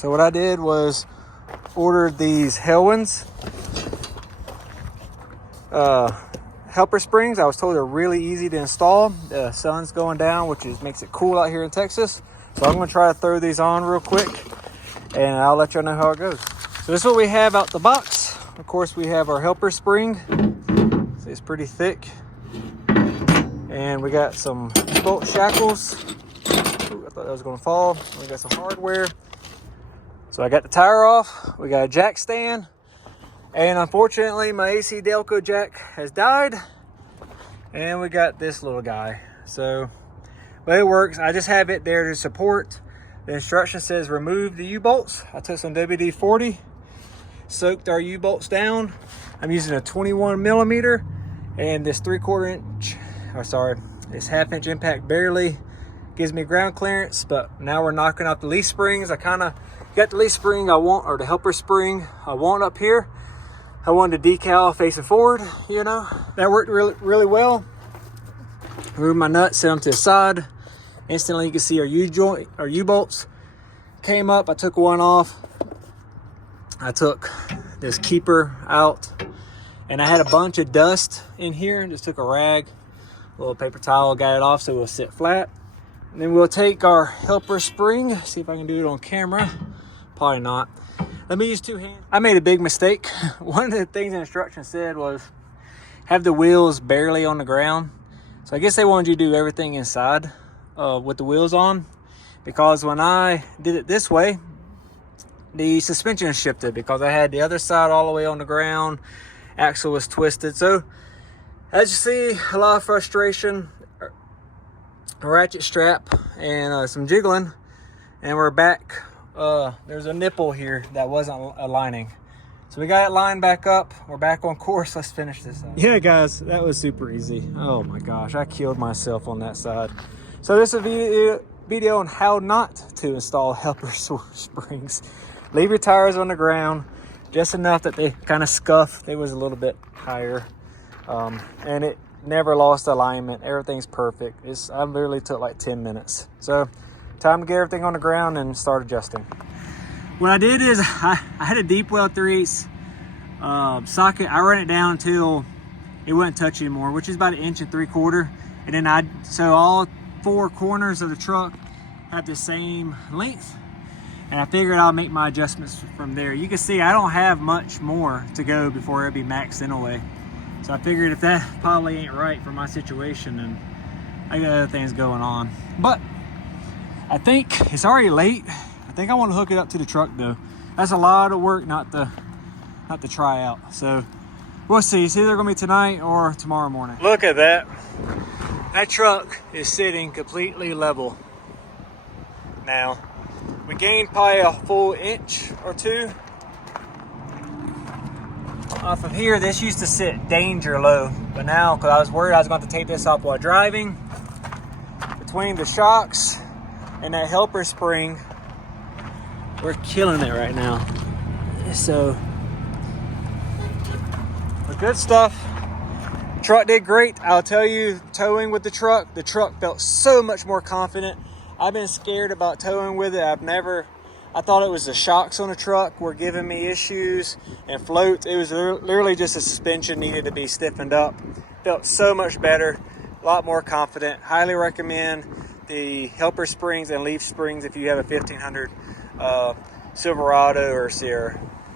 So what I did was ordered these Hellwigs helper springs. I was told they're really easy to install. The sun's going down, which makes it cool out here in Texas. So I'm going to try to throw these on real quick, and I'll let y'all know how it goes. So this is what we have out the box. Of course, we have our helper spring. See, it's pretty thick. And we got some bolt shackles. Ooh, I thought that was going to fall. We got some hardware. So I got the tire off. We got a jack stand. And unfortunately, my AC Delco jack has died. And we got this little guy. So, but it works. I just have it there to support. The instruction says remove the U-bolts. I took some WD-40, soaked our U-bolts down. I'm using a 21 millimeter, and this this 1/2 inch impact barely gives me ground clearance. But now we're knocking out the leaf springs. I kind of got the leaf spring I want, or the helper spring I want up here. I wanted a decal facing forward, you know. That worked really well. Remove my nuts, set them to the side. Instantly you can see our U-joint, our U-bolts came up. I took one off. I took this keeper out, and I had a bunch of dust in here. Just took a rag, a little paper towel, got it off so it will sit flat. And then we'll take our helper spring, see if I can do it on camera. Probably not. Let me use two hands. I made a big mistake. One of the things the instruction said was have the wheels barely on the ground. So I guess they wanted you to do everything inside with the wheels on, because when I did it this way, the suspension shifted because I had the other side all the way on the ground. Axle was twisted. So as you see, a lot of frustration, a ratchet strap, and some jiggling, and we're back. There's a nipple here that wasn't aligning, so we got it lined back up. We're back on course. Let's finish this up. Yeah guys, that was super easy. Oh my gosh, I killed myself on that side. So this is a video on how not to install helper springs. Leave your tires on the ground just enough that they kind of scuff. They was a little bit higher, and it never lost alignment. Everything's perfect. I literally took like 10 minutes. So time to get everything on the ground and start adjusting. What I did is I had a deep well 3/8 socket. I ran it down until it wouldn't touch anymore, which is about 1.75 inches. And then so all 4 corners of the truck have the same length. And I figured I'll make my adjustments from there. You can see I don't have much more to go before it'll be maxed anyway. So I figured if that probably ain't right for my situation, then I got other things going on. But I think it's already late. I think I want to hook it up to the truck though. That's a lot of work not to try out. So we'll see. It's either gonna be tonight or tomorrow morning. Look at that. That truck is sitting completely level now. We gained probably a full 1 or 2 inches off of here. This used to sit danger low, but now, because I was worried I was going to take this off while driving, between the shocks and that helper spring, we're killing it right now. So, the good stuff. Truck did great. I'll tell you, towing with the truck felt so much more confident. I've been scared about towing with it. I thought it was the shocks on the truck were giving me issues and floats. It was literally just a suspension needed to be stiffened up. Felt so much better, a lot more confident. Highly recommend the helper springs and leaf springs if you have a 1500 Silverado or Sierra.